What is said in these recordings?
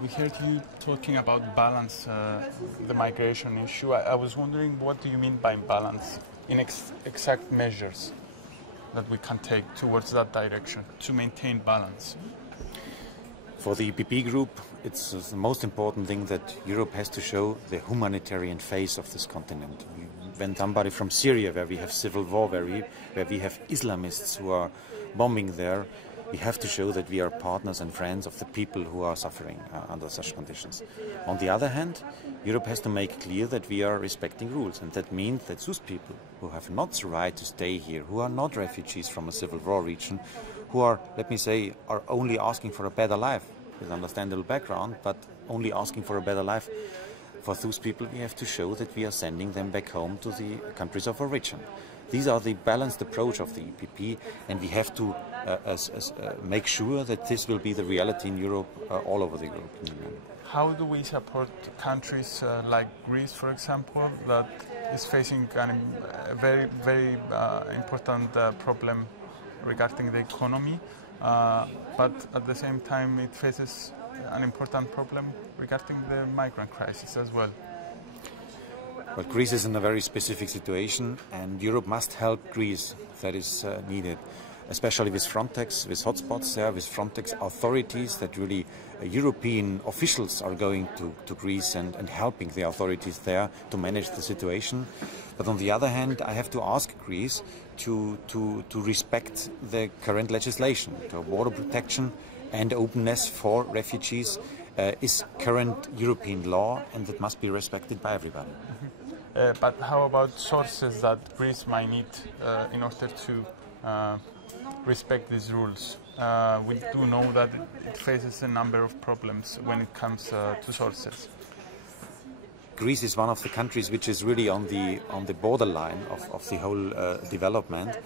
We heard you talking about balance, the migration issue. I was wondering, what do you mean by balance in exact measures that we can take towards that direction to maintain balance? For the EPP group, it's the most important thing that Europe has to show the humanitarian face of this continent. When somebody from Syria, where we have civil war, where we have Islamists who are bombing there, we have to show that we are partners and friends of the people who are suffering under such conditions. On the other hand, Europe has to make clear that we are respecting rules, and that means that those people who have not the right to stay here, who are not refugees from a civil war region, who are, let me say, are only asking for a better life, with understandable background, but only asking for a better life, for those people we have to show that we are sending them back home to the countries of origin. These are the balanced approach of the EPP, and we have to make sure that this will be the reality in Europe, all over the European Union. How do we support countries like Greece, for example, that is facing a very, very important problem regarding the economy, but at the same time it faces an important problem regarding the migrant crisis as well? But Greece is in a very specific situation, and Europe must help Greece. That is needed, especially with Frontex, with hotspots there, with Frontex authorities, that really European officials are going to Greece and helping the authorities there to manage the situation. But on the other hand, I have to ask Greece to respect the current legislation. The border protection and openness for refugees is current European law, and that must be respected by everybody. But how about sources that Greece might need in order to respect these rules? We do know that it faces a number of problems when it comes to sources. Greece is one of the countries which is really on the borderline of the whole development,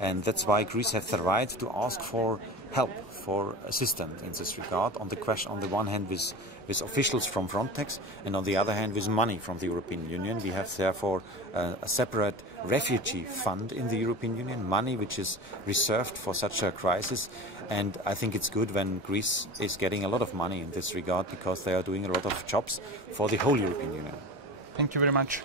and that's why Greece has the right to ask for help, for assistance in this regard. On the one hand with officials from Frontex, and on the other hand with money from the European Union. We have therefore a separate refugee fund in the European Union, money which is reserved for such a crisis, and I think it's good when Greece is getting a lot of money in this regard, because they are doing a lot of jobs for the whole European Union. Thank you very much.